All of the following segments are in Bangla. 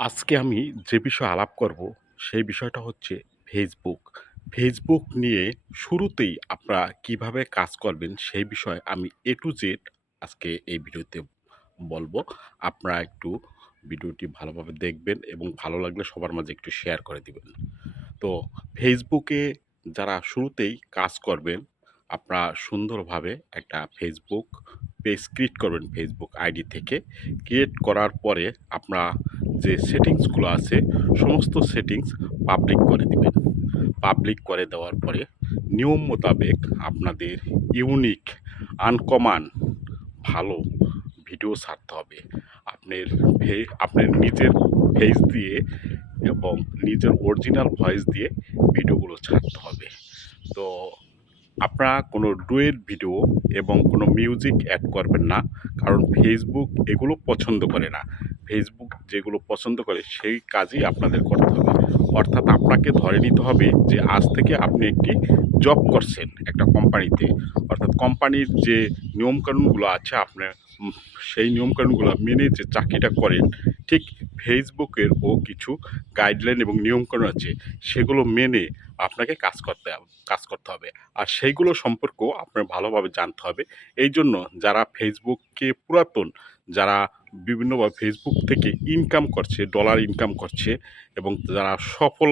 আজকে আমি যে বিষয়ে আলাপ করব সেই বিষয়টা হচ্ছে ফেসবুক। ফেসবুক নিয়ে শুরুতেই আপনারা কীভাবে কাজ করবেন সেই বিষয়ে আমি এ টু জেড আজকে এই ভিডিওতে বলব আপনারা একটু ভিডিওটি ভালোভাবে দেখবেন এবং ভালো লাগলে সবার মাঝে একটু শেয়ার করে দিবেন। তো ফেসবুকে যারা শুরুতেই কাজ করবেন, আপনারা সুন্দরভাবে একটা ফেসবুক পেজ ক্রিয়েট করবেন ফেসবুক আইডি থেকে। ক্রিয়েট করার পরে আপনারা যে সেটিংসগুলো আছে সমস্ত সেটিংস পাবলিক করে দেবেন পাবলিক করে দেওয়ার পরে নিয়ম মোতাবেক আপনাদের ইউনিক, আনকমান ভালো ভিডিও ছাড়তে হবে। আপনার ফে আপনার নিজের ফেস দিয়ে এবং নিজের অরিজিনাল ভয়েস দিয়ে ভিডিওগুলো ছাড়তে হবে। তো আপনারা কোনো ডুয়েট ভিডিও এবং কোনো মিউজিক অ্যাড করবেন না। কারণ ফেসবুক এগুলো পছন্দ করে না। ফেসবুক যেগুলো পছন্দ করে, সেই কাজই আপনাদের করতে হবে। অর্থাৎ আপনাকে ধরে নিতে হবে যে আজ থেকে আপনি একটি জব করছেন একটা কোম্পানিতে। অর্থাৎ কোম্পানির যে নিয়মকানুনগুলো আছে আপনার সেই নিয়মকানুনগুলো মেনে যে চাকরিটা করেন, ঠিক ফেসবুকের ও কিছু গাইডলাইন এবং নিয়মকানুন আছে সেগুলো মেনে আপনাকে কাজ করতে কাজ করতে হবে। আর সেইগুলো সম্পর্কেও আপনার ভালোভাবে জানতে হবে। এই জন্য যারা ফেসবুককে পুরাতন, যারা বিভিন্নভাবে ফেসবুক থেকে ইনকাম করছে, ডলার ইনকাম করছে এবং যারা সফল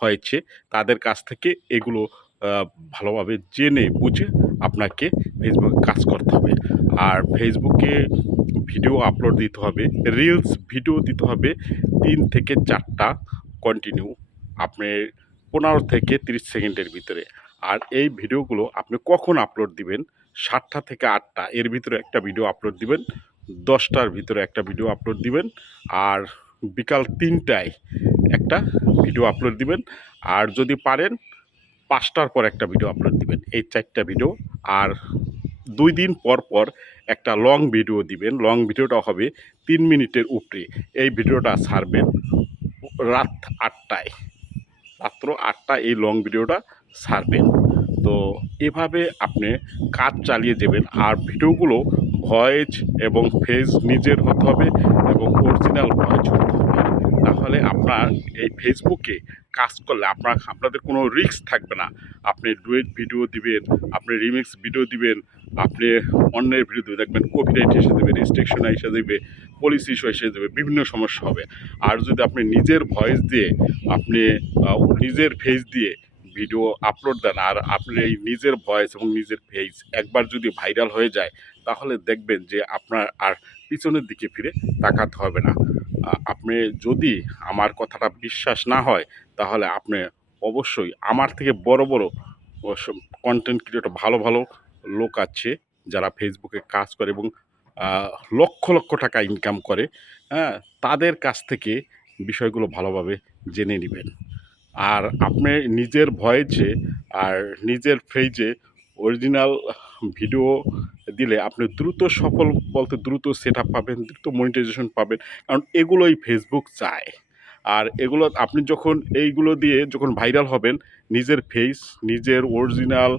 হয়েছে তাদের কাছ থেকে এগুলো ভালোভাবে জেনে বুঝে আপনাকে ফেসবুকে কাজ করতে হবে। আর ফেসবুকে ভিডিও আপলোড দিতে হবে। রিলস ভিডিও দিতে হবে, তিন থেকে চারটা কন্টিনিউ। আপনি ১৫ থেকে ৩০ সেকেন্ডের ভিতরে। আর এই ভিডিওগুলো আপনি কখন আপলোড দিবেন সাতটা থেকে আটটা, এর ভিতরে একটা ভিডিও আপলোড দিবেন। দশটার ভিতরে একটা ভিডিও আপলোড দিবেন। আর বিকাল ৩ঃ০০ একটা ভিডিও আপলোড দিবেন। আর যদি পারেন, পাঁচটার পর একটা ভিডিও আপলোড দিবেন। এই ৪ টা ভিডিও। আর ২ দিন পর, পর একটা লং ভিডিও দিবেন। লং ভিডিওটা হবে তিন মিনিটের উপরে। এই ভিডিওটা ছাড়বেন রাত আটটায় রাত্র ৮ঃ০০ এই লং ভিডিওটা ছাড়বেন। তো এভাবে আপনি কাজ চালিয়ে যাবেন। আর ভিডিওগুলো ভয়েস এবং ফেস নিজের হতে হবে এবং অরিজিনাল ভয়েস হতে হবে। তাহলে আপনার এই ফেসবুকে কাজ করলে আপনার আপনাদের কোনো রিস্ক থাকবে না। আপনি ডুয়েট ভিডিও দিবেন, আপনি রিমিক্স ভিডিও দিবেন, আপনি অন্যের দিবেন দেখবেন কপিরাইট এসে দেবে রেস্ট্রিকশন এসে দেবে পলিসি ইস্যু এসে যাবে, বিভিন্ন সমস্যা হবে। আর যদি আপনি নিজের ভয়েস দিয়ে আপনি নিজের ফেস দিয়ে ভিডিও আপলোড দেন আর আপনি এই নিজের ভয়েস এবং নিজের ফেস একবার যদি ভাইরাল হয়ে যায় তাহলে দেখবেন যে আপনার আর পিছনের দিকে ফিরে তাকাতে হবে না। আপনি যদি আমার কথাটা বিশ্বাস না হয় তাহলে আপনি অবশ্যই আমার থেকে বড়, বড় কনটেন্ট ক্রিয়েটর ভালো, ভালো লোক আছে যারা ফেসবুকে কাজ করে এবং লক্ষ, লক্ষ টাকা ইনকাম করে, হ্যাঁ? তাদের কাছ থেকে বিষয়গুলো ভালোভাবে জেনে নেবেন আর আপনি নিজের ভয়েসে আর নিজের ফেইজে অরিজিনাল ভিডিও দিলে আপনি দ্রুত সফল বলতে দ্রুত সেটআপ পাবেন, দ্রুত মনিটাইজেশন পাবেন। কারণ এগুলোই ফেসবুক চায়। আর এগুলো আপনি যখন এইগুলো দিয়ে যখন ভাইরাল হবেন নিজের ফেস, নিজের অরিজিনাল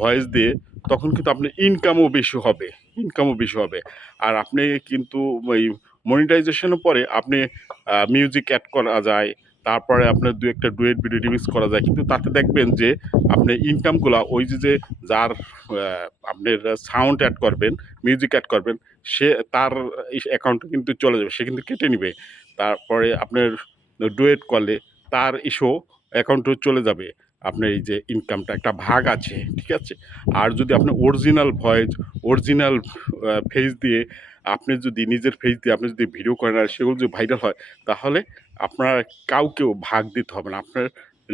ভয়েস দিয়ে তখন কিন্তু আপনার ইনকামও বেশি হবে, ইনকামও বেশি হবে। আর আপনি কিন্তু ওই মনিটাইজেশনের পরে আপনি মিউজিক অ্যাড করা যায়। তারপরে আপনার দু একটা ডুয়েট ভিডিও রিমিক্স করা যায়। কিন্তু তাতে দেখবেন যে আপনি ইনকামগুলো ওই যে, যে যার আপনার সাউন্ড অ্যাড করবেন, মিউজিক অ্যাড করবেন সে তার অ্যাকাউন্টে কিন্তু চলে যাবে। সে কিন্তু কেটে নিবে। তারপরে আপনার ডুয়েট করলে তার ইস্যু অ্যাকাউন্টেও চলে যাবে। আপনার এই যে ইনকামটা একটা ভাগ আছে, ঠিক আছে? আর যদি আপনি অরিজিনাল ভয়েস, অরিজিনাল ফেস দিয়ে আপনি যদি নিজের ফেস দিয়ে আপনি যদি ভিডিও করেন আর সেগুলো যদি ভাইরাল হয় তাহলে আপনার কাউকেও ভাগ দিতে হবে না। আপনার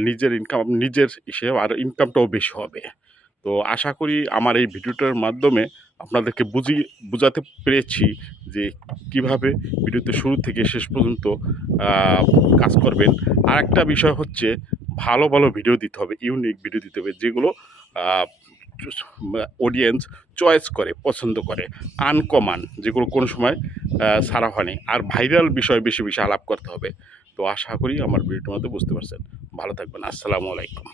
নিজের ইনকাম নিজের হিসেবে আর ইনকামটাও বেশি হবে। তো আশা করি আমার এই ভিডিওটার মাধ্যমে আপনাদেরকে বুঝি বোঝাতে পেরেছি যে কীভাবে ভিডিওতে শুরু থেকে শেষ পর্যন্ত কাজ করবেন। আর একটা বিষয় হচ্ছে ভালো, ভালো ভিডিও দিতে হবে, ইউনিক ভিডিও দিতে হবে যেগুলো অডিয়েন্স চয়েস করে, পছন্দ করে। আনকমান যেগুলো কোনো সময় ছাড়া হয়নি। আর ভাইরাল বিষয় বেশি, বেশি আলাপ করতে হবে। তো আশা করি আমার ভিডিওটার মধ্যে বুঝতে পারছেন। ভালো থাকবেন। আসসালামু আলাইকুম।